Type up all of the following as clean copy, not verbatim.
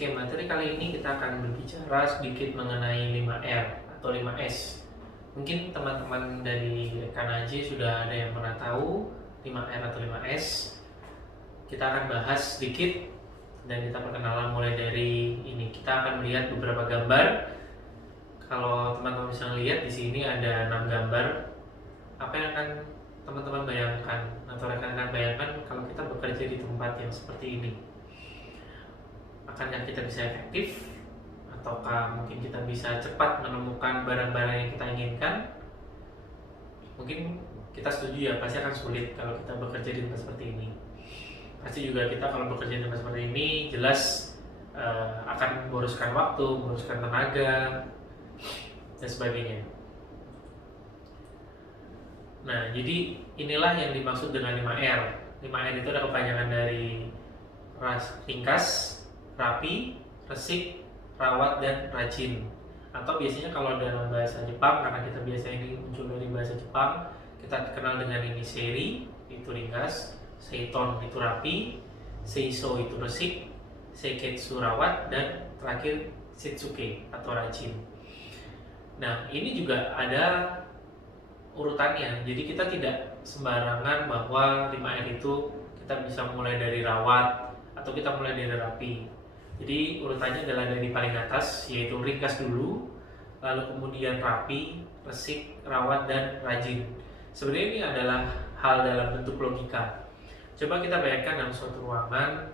Oke, materi kali ini kita akan berbicara sedikit mengenai 5R atau 5S. Mungkin teman-teman dari rekan AJ sudah ada yang pernah tahu 5R atau 5S. Kita akan bahas sedikit dan kita perkenalan mulai dari ini. Kita akan melihat beberapa gambar. Kalau teman-teman bisa lihat di sini ada 6 gambar. Apa yang akan teman-teman bayangkan atau rekan-rekan bayangkan kalau kita bekerja di tempat yang seperti ini? Akankah kita bisa efektif? Ataukah mungkin kita bisa cepat menemukan barang-barang yang kita inginkan? Mungkin kita setuju ya, pasti akan sulit kalau kita bekerja di tempat seperti ini. Pasti juga kita kalau bekerja di tempat seperti ini jelas akan memboroskan waktu, memboroskan tenaga, dan sebagainya. Nah, jadi inilah yang dimaksud dengan 5R. 5R itu adalah kepanjangan dari ringkas, rapi, resik, rawat, dan rajin. Atau biasanya kalau dalam bahasa Jepang, karena kita biasanya ini muncul dari bahasa Jepang, kita kenal dengan ini seri, itu ringkas, seiton itu rapi, seiso itu resik, seiketsu rawat, dan terakhir shitsuke atau rajin. Nah, ini juga ada urutannya. Jadi kita tidak sembarangan bahwa 5R itu kita bisa mulai dari rawat atau kita mulai dari rapi. Jadi urutannya adalah dari paling atas, yaitu ringkas dulu, lalu kemudian rapi, resik, rawat, dan rajin. Sebenarnya ini adalah hal dalam bentuk logika. Coba kita bayangkan dalam suatu ruangan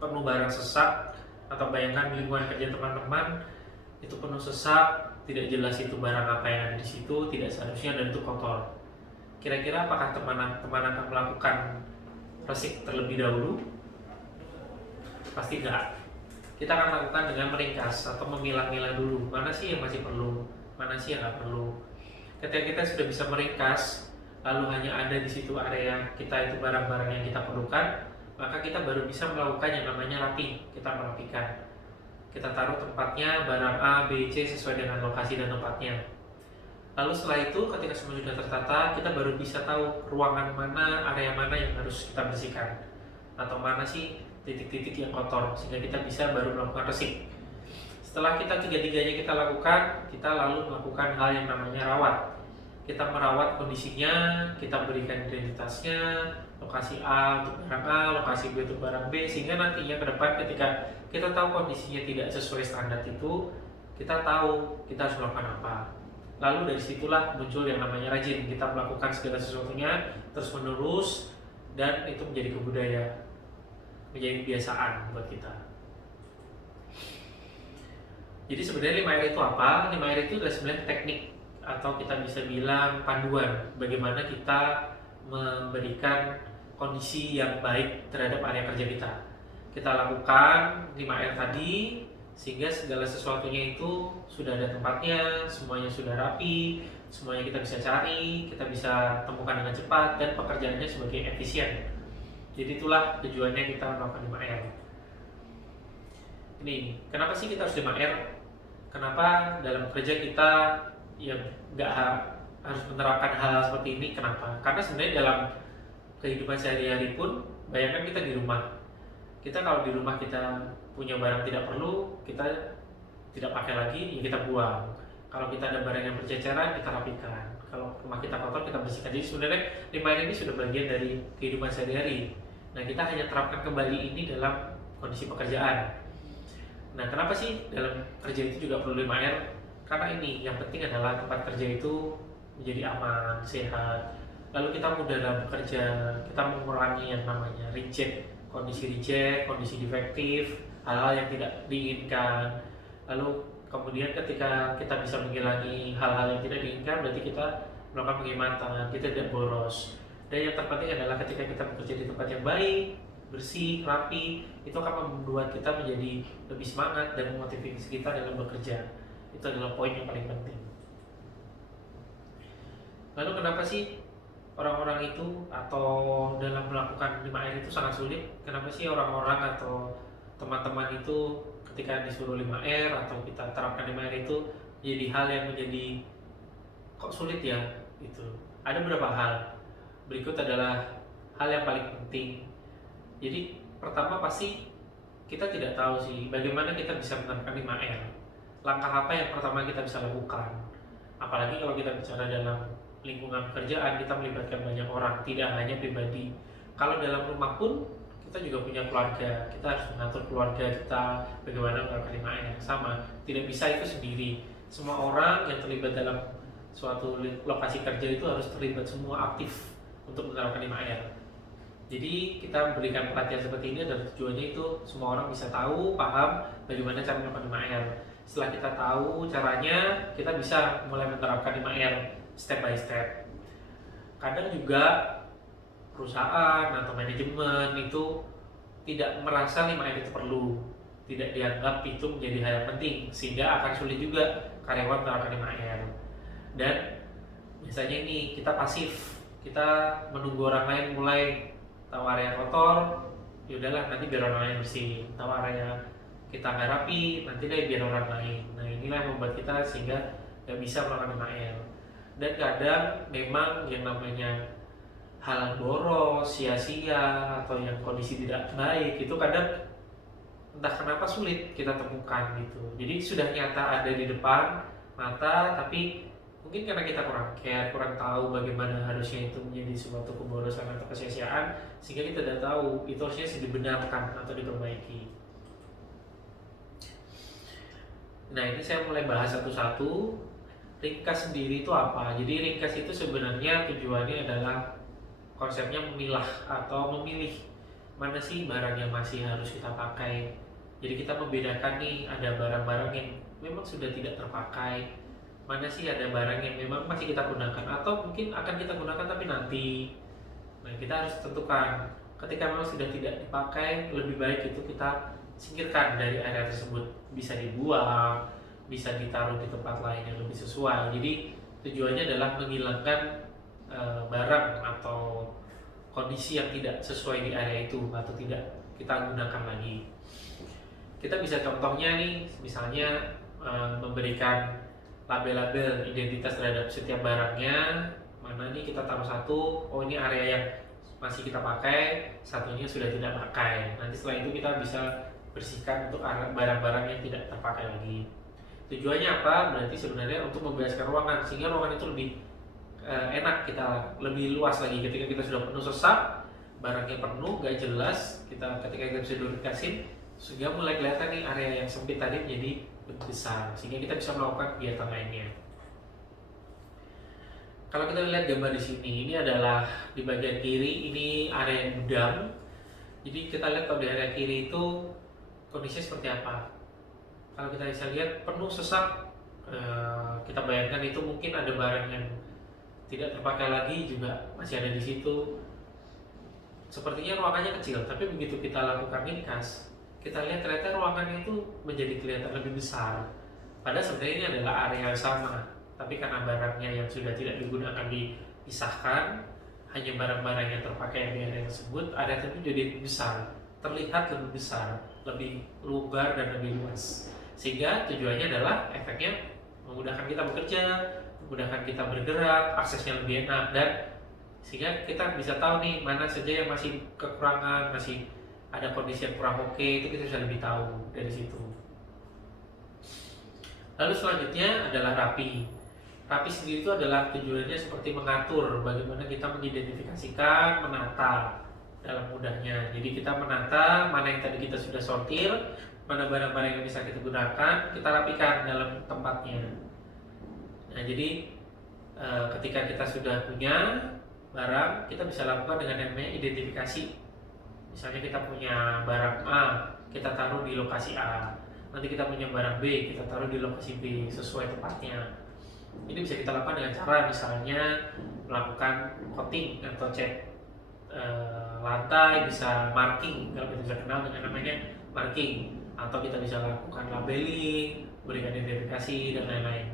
penuh barang sesak, atau bayangkan lingkungan kerja teman-teman itu penuh sesak, tidak jelas itu barang apa yang ada di situ, tidak seharusnya, dan itu kotor. Kira-kira apakah teman-teman akan melakukan resik terlebih dahulu? Pasti enggak. Kita akan lakukan dengan meringkas atau memilah-milah dulu. Mana sih yang masih perlu, mana sih yang nggak perlu. Ketika kita sudah bisa meringkas, lalu hanya ada di situ area kita itu barang-barang yang kita perlukan, maka kita baru bisa melakukan yang namanya rapi. Kita merapikan. Kita taruh tempatnya barang A, B, C sesuai dengan lokasi dan tempatnya. Lalu setelah itu ketika semua sudah tertata, kita baru bisa tahu ruangan mana, area mana yang harus kita bersihkan, atau mana sih titik-titik yang kotor, sehingga kita bisa baru melakukan resik. Setelah kita tiga-tiganya kita lakukan, kita lalu melakukan hal yang namanya rawat. Kita merawat kondisinya, kita berikan identitasnya, lokasi A untuk barang A, lokasi B untuk barang B, sehingga nantinya ke depan ketika kita tahu kondisinya tidak sesuai standar itu, kita tahu kita harus melakukan apa. Lalu dari situlah muncul yang namanya rajin. Kita melakukan segala sesuatunya terus menerus, dan itu menjadi kebudayaan, menjadi kebiasaan buat kita. Jadi sebenarnya 5R itu apa? 5R itu adalah sebenarnya teknik, atau kita bisa bilang panduan bagaimana kita memberikan kondisi yang baik terhadap area kerja kita. Kita lakukan 5R tadi sehingga segala sesuatunya itu sudah ada tempatnya, semuanya sudah rapi, semuanya kita bisa cari, kita bisa temukan dengan cepat, dan pekerjaannya sebagai efisien. Jadi itulah tujuannya kita melakukan 5R. Ini, kenapa sih kita harus 5R? Kenapa dalam kerja kita ya nggak harus menerapkan hal seperti ini? Kenapa? Karena sebenarnya dalam kehidupan sehari-hari pun, bayangkan kita di rumah. Kita kalau di rumah kita punya barang tidak perlu, kita tidak pakai lagi, ya kita buang. Kalau kita ada barang yang berceceran, kita rapikan. Kalau rumah kita kotor, kita bersihkan. Jadi sebenarnya 5R ini sudah bagian dari kehidupan sehari-hari. Nah, kita hanya terapkan kembali ini dalam kondisi pekerjaan. Nah, kenapa sih dalam kerja itu juga perlu 5R? Karena ini, yang penting adalah tempat kerja itu menjadi aman, sehat. Lalu kita mudah dalam bekerja, kita mengurangi yang namanya reject, kondisi defektif, hal-hal yang tidak diinginkan. Lalu kemudian ketika kita bisa menghilangi hal-hal yang tidak diinginkan, berarti kita melakukan penghematan, kita tidak boros. Dan yang terpenting adalah ketika kita bekerja di tempat yang baik, bersih, rapi, itu akan membuat kita menjadi lebih semangat dan memotivasi kita dalam bekerja. Itu adalah poin yang paling penting. Lalu kenapa sih orang-orang itu atau dalam melakukan 5R itu sangat sulit? Kenapa sih orang-orang atau teman-teman itu ketika disuruh 5R atau kita terapkan 5R itu jadi hal yang menjadi kok sulit ya? Itu ada beberapa hal. Berikut adalah hal yang paling penting. Jadi pertama pasti kita tidak tahu sih bagaimana kita bisa menerapkan 5R. Langkah apa yang pertama kita bisa lakukan? Apalagi kalau kita bicara dalam lingkungan pekerjaan, kita melibatkan banyak orang, tidak hanya pribadi. Kalau dalam rumah pun kita juga punya keluarga, kita harus mengatur keluarga kita bagaimana menerapkan 5R. Sama, tidak bisa itu sendiri. Semua orang yang terlibat dalam suatu lokasi kerja itu harus terlibat semua aktif untuk menerapkan 5R. Jadi kita memberikan pelatihan seperti ini dan tujuannya itu semua orang bisa tahu, paham bagaimana cara melakukan 5R. Setelah kita tahu caranya, kita bisa mulai menerapkan 5R step by step. Kadang juga perusahaan atau manajemen itu tidak merasa 5R itu perlu, tidak dianggap itu menjadi hal yang penting, sehingga akan sulit juga karyawan menerapkan 5R. Dan biasanya ini kita pasif, kita menunggu orang lain mulai tahu area kotor, yaudahlah nanti biar orang lain bersih. Tahu area kita nggak rapi, nanti deh biar orang lain. Nah inilah yang membuat kita sehingga nggak bisa melakukan 5R. Dan kadang memang yang namanya hal boros, sia-sia, atau yang kondisi tidak baik itu kadang entah kenapa sulit kita temukan gitu. Jadi sudah nyata ada di depan mata, tapi mungkin karena kita kurang care, kurang tahu bagaimana harusnya itu menjadi suatu keborosan atau kesia-siaan, sehingga kita tidak tahu itu harusnya dibenarkan atau diperbaiki. Nah ini saya mulai bahas satu-satu. Ringkas sendiri itu apa? Jadi ringkas itu sebenarnya tujuannya adalah konsepnya memilah atau memilih mana sih barang yang masih harus kita pakai. Jadi kita membedakan nih, ada barang-barang yang memang sudah tidak terpakai, mana sih ada barang yang memang masih kita gunakan atau mungkin akan kita gunakan tapi nanti. Nah kita harus tentukan ketika memang sudah tidak dipakai, lebih baik itu kita singkirkan dari area tersebut. Bisa dibuang, bisa ditaruh di tempat lain yang lebih sesuai. Jadi tujuannya adalah menghilangkan barang atau kondisi yang tidak sesuai di area itu atau tidak kita gunakan lagi. Kita bisa contohnya nih, misalnya memberikan label-label identitas terhadap setiap barangnya. Mana nih kita taruh satu, oh ini area yang masih kita pakai, satunya sudah tidak pakai. Nanti setelah itu kita bisa bersihkan untuk barang-barang yang tidak terpakai lagi. Tujuannya apa? Berarti sebenarnya untuk membebaskan ruangan, sehingga ruangan itu lebih enak, kita lebih luas lagi. Ketika kita sudah penuh sesak, barangnya penuh, gak jelas, ketika kita bisa duduk-duduk, sehingga mulai kelihatan nih area yang sempit tadi menjadi lebih besar, sehingga kita bisa melakukan kegiatan lainnya. Kalau kita lihat gambar di sini, ini adalah di bagian kiri, ini area gudang. Jadi kita lihat kalau di area kiri itu kondisinya seperti apa. Kalau kita bisa lihat penuh sesak, kita bayangkan itu mungkin ada barang yang tidak terpakai lagi juga masih ada di situ. Sepertinya ruangannya kecil, tapi begitu kita lakukan ringkas, kita lihat ternyata ruangannya itu menjadi kelihatan lebih besar. Padahal sebenarnya ini adalah area yang sama, tapi karena barangnya yang sudah tidak digunakan dipisahkan, hanya barang-barang yang terpakai di area tersebut, area itu jadi lebih besar, terlihat lebih besar, lebih lebar dan lebih luas. Sehingga tujuannya adalah efeknya memudahkan kita bekerja, memudahkan kita bergerak, aksesnya lebih enak, dan sehingga kita bisa tahu nih mana saja yang masih kekurangan, masih ada kondisi yang kurang oke, itu kita bisa lebih tahu dari situ. Lalu selanjutnya adalah rapi. Rapi sendiri itu adalah tujuannya seperti mengatur bagaimana kita mengidentifikasikan, menata dalam mudahnya. Jadi kita menata mana yang tadi kita sudah sortir, mana barang-barang yang bisa kita gunakan, kita rapikan dalam tempatnya. Nah jadi ketika kita sudah punya barang, kita bisa lakukan dengan namanya identifikasi. Misalnya kita punya barang A, kita taruh di lokasi A. Nanti kita punya barang B, kita taruh di lokasi B sesuai tempatnya. Ini bisa kita lakukan dengan cara misalnya melakukan coating atau cat lantai, bisa marking, kalau kita bisa kenal dengan namanya marking, atau kita bisa lakukan labeling, berikan identifikasi dan lain-lain.